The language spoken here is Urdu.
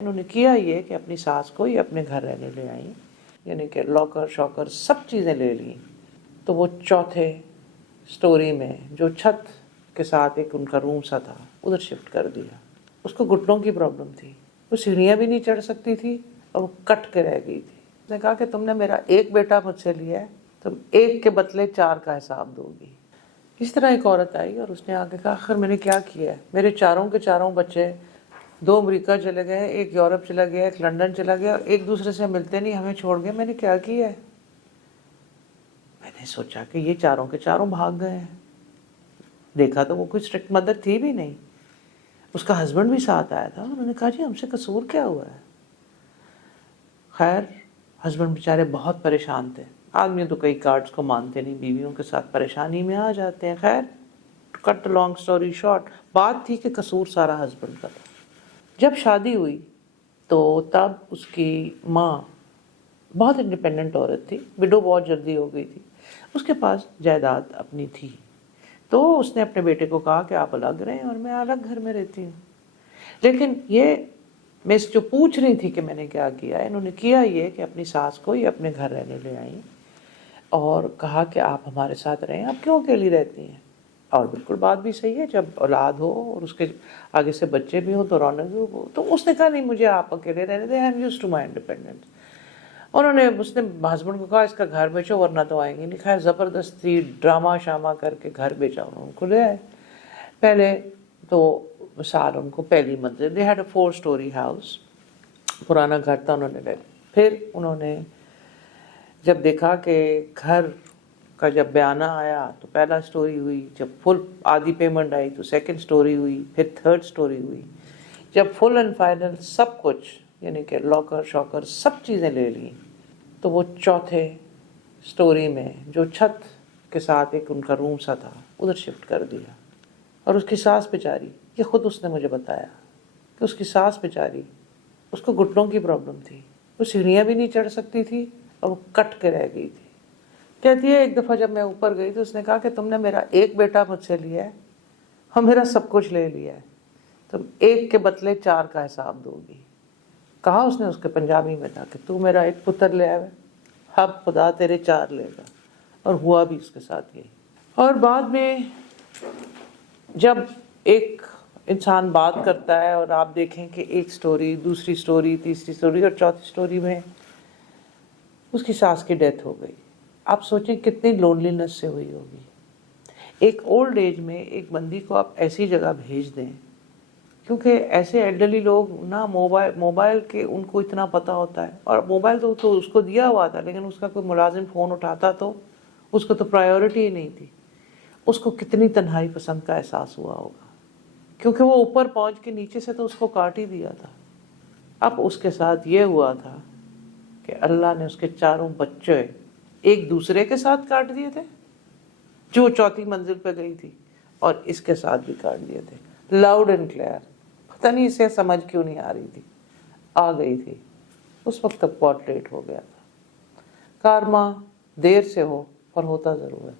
انہوں نے کیا یہ کہ اپنی ساس کو یہ اپنے گھر رہنے لے آئیں، یعنی کہ لاکر شوکر سب چیزیں لے لیں. تو وہ چوتھے سٹوری میں جو چھت کے ساتھ ایک ان کا روم سا تھا ادھر شفٹ کر دیا. اس کو گھٹنوں کی پرابلم تھی، وہ سیڑھیاں بھی نہیں چڑھ سکتی تھی اور وہ کٹ کے رہ گئی تھی. اس نے کہا کہ تم نے میرا ایک بیٹا مجھ سے لیا ہے، تم ایک کے بدلے 4 کا حساب دو گی. اس طرح ایک عورت آئی اور اس نے آگے کہا آخر میں نے کیا کیا ہے، میرے چاروں کے چاروں بچے 2 امریکہ چلے گئے، ایک یورپ چلا گیا، ایک لنڈن چلا گیا، ایک دوسرے سے ملتے نہیں، ہمیں چھوڑ گئے، میں نے کیا کیا ہے؟ میں نے سوچا کہ یہ چاروں کے چاروں بھاگ گئے ہیں. دیکھا تو وہ کوئی اسٹرکٹ مدر تھی بھی نہیں، اس کا ہسبینڈ بھی ساتھ آیا تھا. انہوں نے کہا جی ہم سے قصور کیا ہوا ہے؟ خیر ہسبینڈ بیچارے بہت پریشان تھے. آدمی تو کئی کارڈز کو مانتے نہیں، بیویوں کے ساتھ پریشانی میں آ جاتے ہیں. خیر کٹ لانگ سٹوری شارٹ، بات تھی کہ قصور سارا ہسبینڈ کا تھا. جب شادی ہوئی تو تب اس کی ماں بہت انڈیپینڈنٹ عورت تھی، وڈو بہت جلدی ہو گئی تھی، اس کے پاس جائیداد اپنی تھی. تو اس نے اپنے بیٹے کو کہا کہ آپ الگ رہیں اور میں الگ گھر میں رہتی ہوں. لیکن یہ میں جو پوچھ رہی تھی کہ میں نے کیا کیا ہے، انہوں نے کیا یہ کہ اپنی ساس کو یہ اپنے گھر رہنے لے آئیں اور کہا کہ آپ ہمارے ساتھ رہیں، آپ کیوں اکیلی رہتی ہیں؟ اور بالکل بات بھی صحیح ہے، جب اولاد ہو اور اس کے آگے سے بچے بھی ہوں تو رونق بھی ہو. تو اس نے کہا نہیں مجھے آپ اکیلے رہنے دیں، I am used to my independence. اس نے ہسبینڈ کو کہا اس کا گھر بیچو ورنہ تو آئیں گے نہیں. خیر زبردستی ڈرامہ شامہ کر کے گھر بیچا، انہوں کو لے آئے. پہلے تو مثال ان کو پہلی منزل، they had a 4 story house، پرانا گھر تھا، انہوں نے لے. پھر انہوں نے جب دیکھا کہ گھر کا جب بیانہ آیا تو پہلا سٹوری ہوئی، جب فل آدھی پیمنٹ آئی تو 2nd story ہوئی، پھر 3rd story ہوئی. جب فل اینڈ فائنل سب کچھ یعنی کہ لاکر شوکر سب چیزیں لے لیں تو وہ چوتھے سٹوری میں جو چھت کے ساتھ ایک ان کا روم سا تھا ادھر شفٹ کر دیا. اور اس کی ساس بیچاری، یہ خود اس نے مجھے بتایا کہ اس کی ساس بیچاری، اس کو گھٹنوں کی پرابلم تھی، وہ سیڑھیاں بھی نہیں چڑھ سکتی تھی اور وہ کٹ کے رہ گئی تھی. کہتی ہے ایک دفعہ جب میں اوپر گئی تو اس نے کہا کہ تم نے میرا ایک بیٹا مجھ سے لیا ہے اور میرا سب کچھ لے لیا ہے، تم ایک کے بدلے 4 کا حساب دو گی. کہا اس نے اس کے پنجابی میں تھا کہ تو میرا ایک پتر لے آئے، اب خدا تیرے 4 لے گا. اور ہوا بھی اس کے ساتھ یہی. اور بعد میں جب ایک انسان بات کرتا ہے اور آپ دیکھیں کہ ایک سٹوری، دوسری سٹوری، تیسری سٹوری اور چوتھی سٹوری میں اس کی ساس کی ڈیتھ ہو گئی. آپ سوچیں کتنی لونلینس سے ہوئی ہوگی. ایک اولڈ ایج میں ایک بندی کو آپ ایسی جگہ بھیج دیں، کیونکہ ایسے ایلڈرلی لوگ نہ موبائل کے ان کو اتنا پتہ ہوتا ہے، اور موبائل تو اس کو دیا ہوا تھا لیکن اس کا کوئی ملازم فون اٹھاتا تو اس کو تو پرائیورٹی ہی نہیں تھی. اس کو کتنی تنہائی پسند کا احساس ہوا ہوگا، کیونکہ وہ اوپر پہنچ کے نیچے سے تو اس کو کاٹ ہی دیا تھا. اب اس کے ساتھ یہ ہوا تھا کہ اللہ نے اس کے 4 بچے ایک دوسرے کے ساتھ کاٹ دیے تھے، جو 4تھی منزل پہ گئی تھی، اور اس کے ساتھ بھی کاٹ دیے تھے لاؤڈ اینڈ کلیئر. پتہ نہیں اسے سمجھ کیوں نہیں آ رہی تھی، آ گئی تھی. اس وقت تک بہت لیٹ ہو گیا تھا. کارما دیر سے ہو پر ہوتا ضرور ہے.